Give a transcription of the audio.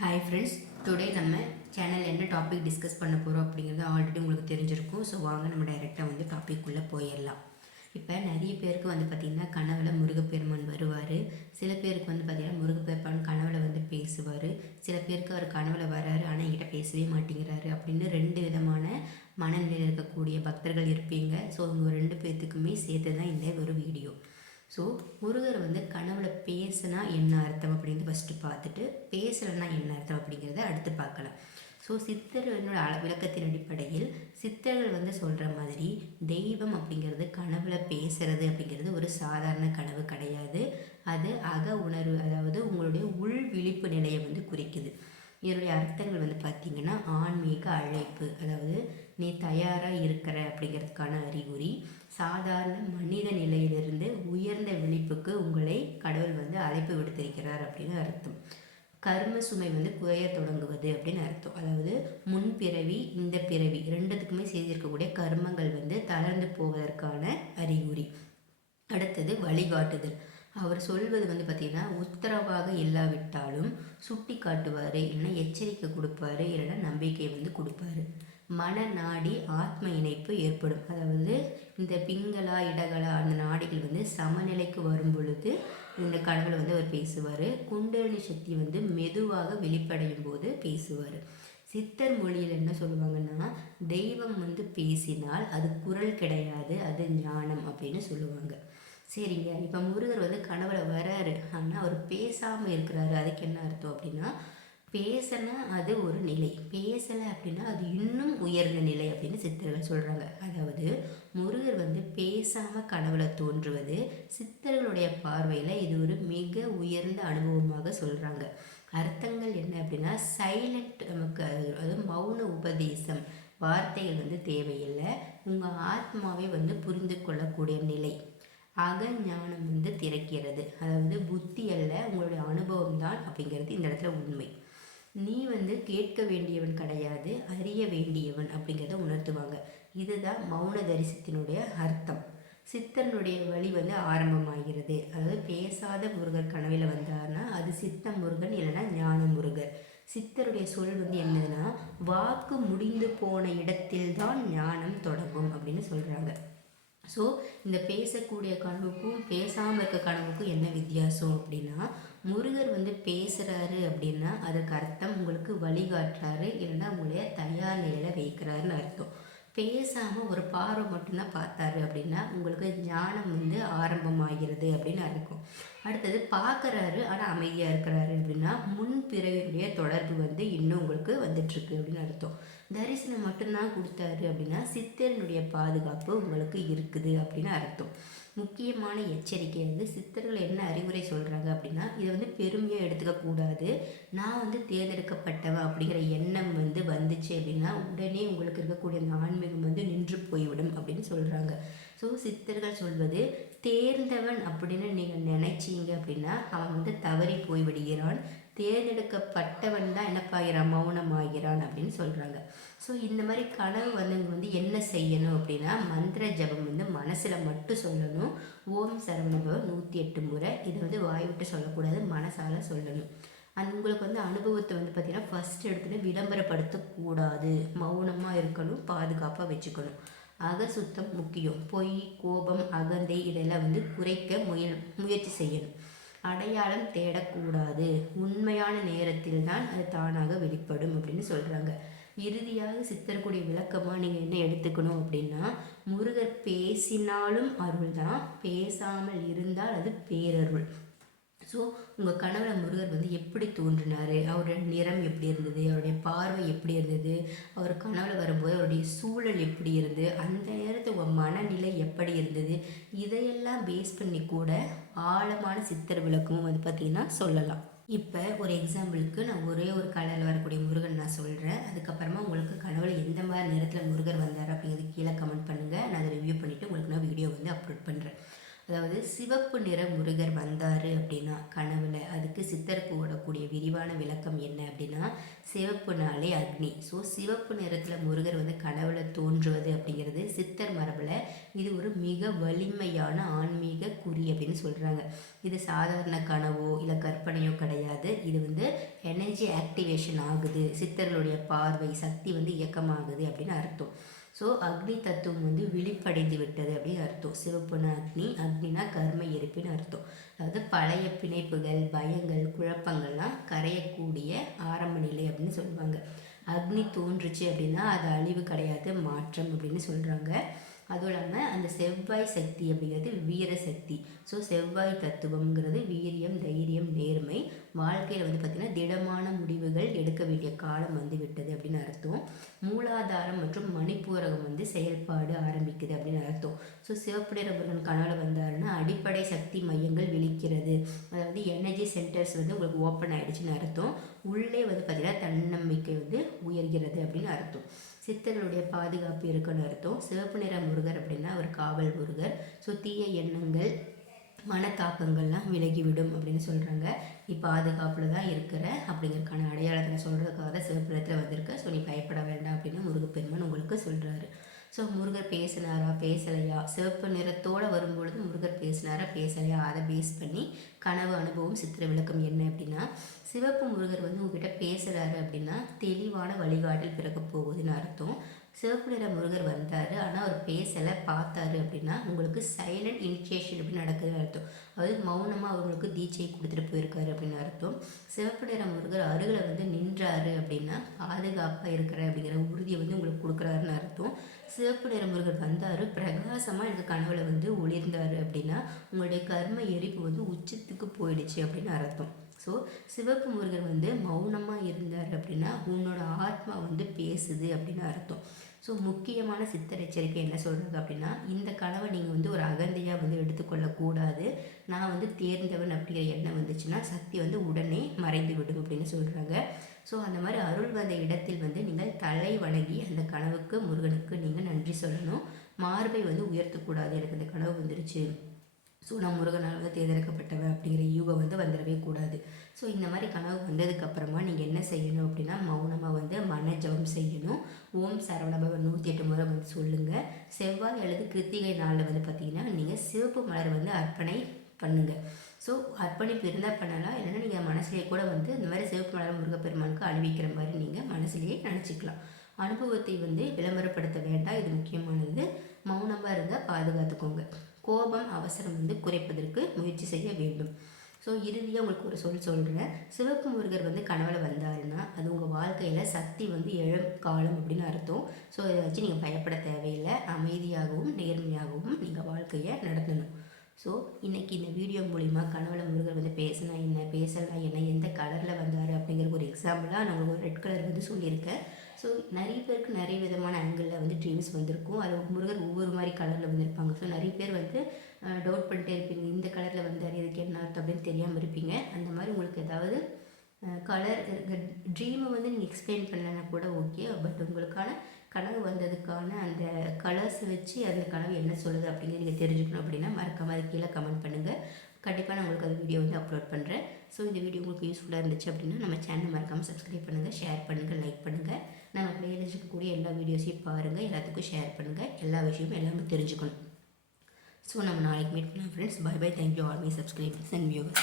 Hi friends, today நம்ம channel என்ன topic discuss பண்ண போகிறோம் அப்படிங்கிறது ஆல்ரெடி உங்களுக்கு தெரிஞ்சிருக்கும். ஸோ வாங்க நம்ம டைரெக்டாக டாபிக்குள்ளே போயிடலாம். இப்போ நிறைய பேருக்கு பார்த்திங்கன்னா கனவுல முருகப்பெருமான் வருவார். சில பேருக்கு பார்த்திங்கன்னா முருகப்பெருமான் கனவுல பேசுவார். சில பேருக்கு அவர் கனவுல வராரு ஆனால் என்கிட்ட பேசவே மாட்டேங்கிறாரு அப்படின்னு ரெண்டு விதமான மனநிலையில் இருக்கக்கூடிய பக்தர்கள் இருப்பீங்க. ஸோ அவங்க ரெண்டு பேர்த்துக்குமே சேர்த்து தான் இந்த ஒரு வீடியோ. ஸோ முருகர் கனவுல பேசுனா என்ன அர்த்தம் அப்படின்னு ஃபஸ்ட்டு பார்த்துட்டு, பேசலைன்னா என்ன அர்த்தம் அப்படிங்கிறத அடுத்து பார்க்கலாம். ஸோ சித்தர்களோட விளக்கத்தின் அடிப்படையில் சித்தர்கள் சொல்கிற மாதிரி தெய்வம் அப்படிங்கிறது கனவுல பேசுறது அப்படிங்கிறது ஒரு சாதாரண கனவு கிடையாது. அது அக உணர்வு, அதாவது உங்களுடைய உள் விழிப்பு நிலையை குறிக்குது. இதனுடைய அர்த்தங்கள் பார்த்திங்கன்னா ஆன்மீக அழைப்பு, அதாவது நீ தயாராக இருக்கிற அப்படிங்கிறதுக்கான அறிகுறி. சாதாரண மனித நிலையிலிருந்து உயர்ந்த விழிப்புக்கு உங்களை கடவுள் அழைப்பு விடுத்திருக்கிறார் அப்படின்னு அர்த்தம். கர்ம சுமை குறைய தொடங்குவது அப்படின்னு அர்த்தம். அதாவது முன்பிறவி இந்த பிறவி ரெண்டுத்துக்குமே செய்திருக்கக்கூடிய கர்மங்கள் தளர்ந்து போவதற்கான அறிகுறி. அடுத்தது வழிகாட்டுதல். அவர் சொல்வது பார்த்திங்கன்னா உத்தரவாக இல்லாவிட்டாலும் சுட்டி காட்டுவார், இல்லைன்னா எச்சரிக்கை கொடுப்பாரு, இல்லைன்னா நம்பிக்கை கொடுப்பாரு. மன நாடி ஆத்ம இணைப்பு ஏற்படும். அதாவது இந்த பிங்களா இடகளா அந்த நாடிகள் சமநிலைக்கு வரும் பொழுது இந்த கனவுல அவர் பேசுவார். குண்டலினி சக்தி மெதுவாக வெளிப்படையும் போது பேசுவார். சித்தர் மொழியில் என்ன சொல்லுவாங்கன்னா, தெய்வம் பேசினால் அது குரல் கிடையாது, அது ஞானம் அப்படின்னு சொல்லுவாங்க. சரிங்க, இப்போ முருகர் கனவுல வராரு ஆனால் அவர் பேசாமல் இருக்கிறாரு. அதுக்கு என்ன அர்த்தம் அப்படின்னா, பேசினா அது ஒரு நிலை, பேசலை அப்படின்னா அது இன்னும் உயர்ந்த நிலை அப்படின்னு சித்தர்கள் சொல்கிறாங்க. அதாவது முருகர் பேசாமல் கனவுல தோன்றுவது சித்தர்களுடைய பார்வையில் இது ஒரு மிக உயர்ந்த அனுபவமாக சொல்கிறாங்க. அர்த்தங்கள் என்ன அப்படின்னா, சைலண்ட், நமக்கு அது மௌன உபதேசம், வார்த்தைகள் தேவையில்லை, உங்கள் ஆத்மாவை புரிந்து கொள்ளக்கூடிய நிலை. அகஞானம் திறக்கிறது. அதாவது புத்தி அல்ல, உங்களுடைய அனுபவம் தான் அப்படிங்கிறது இந்த இடத்துல உண்மை. நீ கேட்க வேண்டியவன் கிடையாது, அறிய வேண்டியவன் அப்படிங்கிறத உணர்த்துவாங்க. இதுதான் மௌன தரிசனத்தினுடைய அர்த்தம். சித்தனுடைய வழி ஆரம்பமாகிறது. அதாவது பேசாத முருகர் கனவில் வந்தார்னா அது சித்த முருகன், இல்லைன்னா ஞான முருகர். சித்தருடைய சொல் என்னதுன்னா, வாக்கு முடிந்து போன இடத்தில்தான் ஞானம் தொடங்கும் அப்படின்னு சொல்கிறாங்க. ஸோ இந்த பேசக்கூடிய கனவுக்கும் பேசாமல் இருக்க கனவுக்கும் என்ன வித்தியாசம் அப்படின்னா, முருகர் பேசுகிறாரு அப்படின்னா அதுக்கு அர்த்தம் உங்களுக்கு வழிகாட்டுறாரு, இல்லைன்னா உங்களைய தயார் நிலையில் வைக்கிறாருன்னு அர்த்தம். பேசாமல் ஒரு பார்வை மட்டும்தான் பார்த்தாரு அப்படின்னா உங்களுக்கு ஞானம் ஆரம்பமாகிறது அப்படின்னு அர்த்தம். அடுத்தது பார்க்குறாரு ஆனால் அமைதியாக இருக்கிறாரு அப்படின்னா முன்பிறவியுடைய தொடர்பு இன்னும் உங்களுக்கு வந்துட்டுருக்கு அப்படின்னு அர்த்தம். தரிசனம் மட்டும்தான் கொடுத்தாரு அப்படின்னா சித்தனுடைய பாதுகாப்பு உங்களுக்கு இருக்குது அப்படின்னு அர்த்தம். முக்கியமான எச்சரிக்கை சித்தர்கள் என்ன அறிவுரை சொல்கிறாங்க அப்படின்னா, இதை பெருமையாக எடுத்துக்கக்கூடாது. நான் தேர்ந்தெடுக்கப்பட்டவன் அப்படிங்கிற எண்ணம் வந்துச்சு அப்படின்னா உடனே உங்களுக்கு இருக்கக்கூடிய அந்த ஆன்மீகம் நின்று போய்விடும் அப்படின்னு சொல்கிறாங்க. ஸோ சித்தர்கள் சொல்வது, தேர்ந்தவன் அப்படின்னு நீங்கள் நினைச்சீங்க அப்படின்னா அவன் தவறி போய்விடுகிறான். தேர்ந்தெடுக்கப்பட்டவன் தான் என்னப்பாகிறான், மௌனமாகிறான் அப்படின்னு சொல்கிறாங்க. ஸோ இந்த மாதிரி கனவு என்ன செய்யணும் அப்படின்னா, மந்திர ஜபம் மனசில் மட்டும் சொல்லணும். ஓம் சரவணபவ 108 முறை. இது வாய் விட்டு சொல்லக்கூடாது, மனசால் சொல்லணும். உங்களுக்கு அனுபவத்தை பார்த்திங்கன்னா ஃபஸ்ட் எடுத்துகிட்டு விளம்பரப்படுத்தக்கூடாது, மௌனமாக இருக்கணும், பாதுகாப்பாக வச்சுக்கணும். அகசுத்தம் முக்கியம். பொய், கோபம், அகந்தை இதெல்லாம் குறைக்க முயற்சி செய்யணும். அடையாளம் தேடக்கூடாது, உண்மையான நேரத்தில் தான் அது தானாக வெளிப்படும் அப்படின்னு சொல்கிறாங்க. இறுதியாக சித்தருக்குடைய விளக்கமாக நீங்கள் என்ன எடுத்துக்கணும் அப்படின்னா, முருகர் பேசினாலும் அருள் தான், பேசாமல் இருந்தால் அது பேரருள். ஸோ உங்கள் கனவுல முருகர் எப்படி தோன்றினார், அவருடைய நிறம் எப்படி இருந்தது, அவருடைய பார்வை எப்படி இருந்தது, அவர் கனவுல வரும்போது அவருடைய சூழல் எப்படி இருந்தது, அந்த நேரத்தில் உங்கள் மனநிலை எப்படி இருந்தது, இதையெல்லாம் பேஸ் பண்ணி கூட ஆழமான சித்தர் விளக்கமும் பார்த்திங்கன்னா சொல்லலாம். இப்போ ஒரு எக்ஸாம்பிளுக்கு நான் ஒரே ஒரு கலரில் வரக்கூடிய முருகன் நான் சொல்கிறேன். அதுக்கப்புறமா உங்களுக்கு கனவுல எந்த மாதிரி நேரத்தில் முருகர் வந்தார் அப்படிங்கிறது கீழே கமெண்ட் பண்ணுங்கள். நான் அதை ரிவ்யூ பண்ணிவிட்டு உங்களுக்கு நான் வீடியோ அப்லோட் பண்ணுறேன். அதாவது சிவப்பு நிற முருகர் வந்தார் அப்படின்னா கனவுல, அதுக்கு சித்தருக்கு ஓடக்கூடிய விரிவான விளக்கம் என்ன அப்படின்னா, சிவப்புனாலே அக்னி. ஸோ சிவப்பு நிறத்தில் முருகர் வந்து கனவுல தோன்றுவது அப்படிங்கிறது சித்தர் மரபில் இது ஒரு மிக வலிமையான ஆன்மீக குறி அப்படின்னு சொல்கிறாங்க. இது சாதாரண கனவோ இல்லை கற்பனையோ கிடையாது. இது வந்து எனர்ஜி ஆக்டிவேஷன் ஆகுது, சித்தர்களுடைய பார்வை சக்தி வந்து இயக்கமாகுது அப்படின்னு அர்த்தம். ஸோ அக்னி தத்துவம் வந்து விழிப்படைந்து விட்டது அப்படின்னு அர்த்தம். சிவப்புனா அக்னி, அக்னினா கர்ம எரிப்புன்னு அர்த்தம். அதாவது பழைய பிணைப்புகள், பயங்கள், குழப்பங்கள்லாம் கரையக்கூடிய ஆரம்ப நிலை அப்படின்னு சொல்லுவாங்க. அக்னி தோன்றுச்சு அப்படின்னா அது அழிவு கிடையாது, மாற்றம் அப்படின்னு சொல்கிறாங்க. அதுவும் இல்லாமல் அந்த செவ்வாய் சக்தி அப்படிங்கிறது வீர சக்தி. ஸோ செவ்வாய் தத்துவம்ங்கிறது வீரியம், தைரியம், நேர்மை. வாழ்க்கையில் வந்து பார்த்திங்கன்னா திடமான முடிவுகள் எடுக்க வேண்டிய காலம் வந்து விட்டது அப்படின்னு அர்த்தம். மூலாதாரம் மற்றும் மணிப்பூரகம் வந்து செயல்பாடு ஆரம்பிக்குது அப்படின்னு அர்த்தம். ஸோ சிவப்பு நிற முருகன் கனவுல வந்தாருன்னா அடிப்படை சக்தி மையங்கள் விழிக்கிறது, அதாவது எனர்ஜி சென்டர்ஸ் வந்து உங்களுக்கு ஓப்பன் ஆகிடுச்சின்னு அர்த்தம். உள்ளே வந்து பார்த்திங்கன்னா தன்னம்பிக்கை வந்து உயர்கிறது அப்படின்னு அர்த்தம். சித்தர்களுடைய பாதுகாப்பு இருக்குன்னு அர்த்தம். சிவப்பு நிற முருகர் அப்படின்னா அவர் காவல் முருகர். ஸோ தீய எண்ணங்கள், மனத்தாக்கங்கள்லாம் விலகிவிடும் அப்படின்னு சொல்கிறாங்க. நீ பாதுகாப்பில் தான் இருக்கிற அப்படிங்கிறதுக்கான அடையாளத்தில் சொல்கிறதுக்காக தான் சிவப்பு நிறத்தில் வந்திருக்க. ஸோ நீ பயப்பட வேண்டாம் அப்படின்னு முருகப்பெருமான் உங்களுக்கு சொல்கிறாரு. ஸோ முருகர் பேசினாரா பேசலையா, சிவப்பு நிறத்தோடு வரும்பொழுது முருகர் பேசினாரா பேசலையா, அதை பேஸ் பண்ணி கனவு அனுபவம் சித்திர விளக்கம் என்ன அப்படின்னா, சிவப்பு முருகர் வந்து உங்ககிட்ட பேசுகிறாரு அப்படின்னா தெளிவான வழிகாட்டல் பிறக்க போகுதுன்னு அர்த்தம். சிவப்பு நிற முருகர் வந்தார் ஆனால் அவர் பேசலை பார்த்தாரு அப்படின்னா உங்களுக்கு சைலண்ட் இனிஷியேஷன் அப்படின்னு நடக்குதுன்னு அர்த்தம். அதாவது மௌனமாக அவங்களுக்கு தீட்சை கொடுத்துட்டு போயிருக்காரு அப்படின்னு அர்த்தம். சிவப்பு நிற முருகர் அருகில் வந்து நின்றாரு அப்படின்னா பாதுகாப்பாக இருக்கிற அப்படிங்கிற உறுதியை வந்து உங்களுக்கு கொடுக்குறாருன்னு அர்த்தம். சிவப்பு நிற முருகர் வந்தார் பிரகாசமாக எனக்கு கனவுல வந்து ஒளிர்ந்தார் அப்படின்னா உங்களுடைய கர்ம எரிப்பு வந்து உச்சத்துக்கு போயிடுச்சு அப்படின்னு அர்த்தம். ஸோ சிவப்பு முருகர் வந்து மௌனமாக இருந்தார் அப்படின்னா உன்னோட ஆத்மா வந்து பேசுது அப்படின்னு அர்த்தம். ஸோ முக்கியமான சித்தர் எச்சரிக்கை என்ன சொல்கிறது அப்படின்னா, இந்த கனவை நீங்கள் வந்து ஒரு அகந்தையாக வந்து எடுத்துக்கொள்ளக்கூடாது. நான் வந்து தேர்ந்தவன் அப்படிங்கிற எண்ணம் வந்துச்சுன்னா சக்தி வந்து உடனே மறைந்து விடும் அப்படின்னு சொல்கிறாங்க. ஸோ அந்த மாதிரி அருள் வந்த இடத்தில் வந்து நீங்கள் தலை வணங்கி அந்த கனவுக்கு முருகனுக்கு நீங்கள் நன்றி சொல்லணும். மார்பை வந்து உயர்த்தக்கூடாது, எனக்கு இந்த கனவு வந்துருச்சு, ஸோ நான் முருகனால் வந்து தேர்ந்தெடுக்கப்பட்டவன் அப்படிங்கிற யூகம் வந்து வந்துடவே கூடாது. ஸோ இந்த மாதிரி கனவு வந்ததுக்கப்புறமா நீங்கள் என்ன செய்யணும் அப்படின்னா, மௌனமாக வந்து மன ஜபம் செய்யணும். ஓம் சரவணபவன் 108 முறை வந்து சொல்லுங்கள். செவ்வாய் அல்லது கிருத்திகை நாளில் வந்து பார்த்திங்கன்னா நீங்கள் சிவப்பு மலர் வந்து அர்ப்பணை பண்ணுங்கள். ஸோ அர்ப்பணிப்பு இருந்தால் பண்ணலாம், இல்லைன்னா நீங்கள் மனசுலேயே கூட வந்து இந்த மாதிரி சிவப்பு மலர் முருகப்பெருமானுக்கு அணிவிக்கிற மாதிரி நீங்கள் மனசுலேயே நினச்சிக்கலாம். அனுபவத்தை வந்து விளம்பரப்படுத்த வேண்டாம், இது முக்கியமானது. மௌனமாக இருந்தால் பாதுகாத்துக்கோங்க. கோபம், அவசரம் வந்து குறைப்பதற்கு முயற்சி செய்ய வேண்டும். ஸோ இறுதியாக உங்களுக்கு ஒரு சொல்கிறேன். சிவப்பு முருகர் வந்து கனவுல வந்தாருன்னா அது உங்கள் வாழ்க்கையில் சக்தி வந்து எழும் காலம் அப்படின்னு அர்த்தம். ஸோ இதை வச்சு நீங்கள் பயப்பட தேவையில்லை. அமைதியாகவும் நேர்மையாகவும் நீங்கள் வாழ்க்கையை நடத்தணும். ஸோ இன்றைக்கி இந்த வீடியோ மூலிமா கனவுல முருகர் வந்து பேசினா என்ன, பேசலாம் என்ன, எந்த கலரில் வந்தார் அப்படிங்கிற ஒரு எக்ஸாம்பிளாக நான் ஒரு ரெட் கலர் வந்து சொல்லியிருக்கேன். ஸோ நிறைய பேருக்கு நிறைய விதமான ஆங்கிளில் வந்து ட்ரீம்ஸ் வந்திருக்கும். அது முருகர் ஒவ்வொரு மாதிரி கலரில் வந்திருப்பாங்க. ஸோ நிறைய பேர் வந்து டவுட் பண்ணிட்டே இருப்பீங்க, இந்த கலரில் வந்தார் இதுக்கு என்ன அர்த்தம் அப்படின்னு தெரியாமல் இருப்பீங்க. அந்த மாதிரி உங்களுக்கு ஏதாவது கலர் ட்ரீமை வந்து நீங்கள் எக்ஸ்பிளைன் பண்ணலன்னா கூட ஓகே. பட் உங்களுக்கான கனவு வந்ததுக்கான அந்த கலர்ஸ் வச்சு அந்த கனவு என்ன சொல்லுது அப்படிங்கிறது நீங்கள் தெரிஞ்சுக்கணும் அப்படின்னா மறக்காமல் அது கீழே கமெண்ட் பண்ணுங்கள். கண்டிப்பாக நான் உங்களுக்கு அந்த வீடியோ வந்து அப்லோட் பண்ணுறேன். ஸோ இந்த வீடியோ உங்களுக்கு யூஸ்ஃபுல்லாக இருந்துச்சு அப்படின்னா நம்ம சேனல் மறக்காமல் சப்ஸ்கிரைப் பண்ணுங்கள், ஷேர் பண்ணுங்கள், லைக் பண்ணுங்கள். நம்ம பிளேலிஸ்ட் இருக்கக்கூடிய எல்லா வீடியோஸையும் பாருங்கள், எல்லாத்துக்கும் ஷேர் பண்ணுங்கள். எல்லா விஷயமும் எல்லாமே தெரிஞ்சுக்கணும். ஸோ நம்ம நாளைக்கு மீட் பண்ணலாம் friends. Bye bye. Thank you all my subscribers and viewers.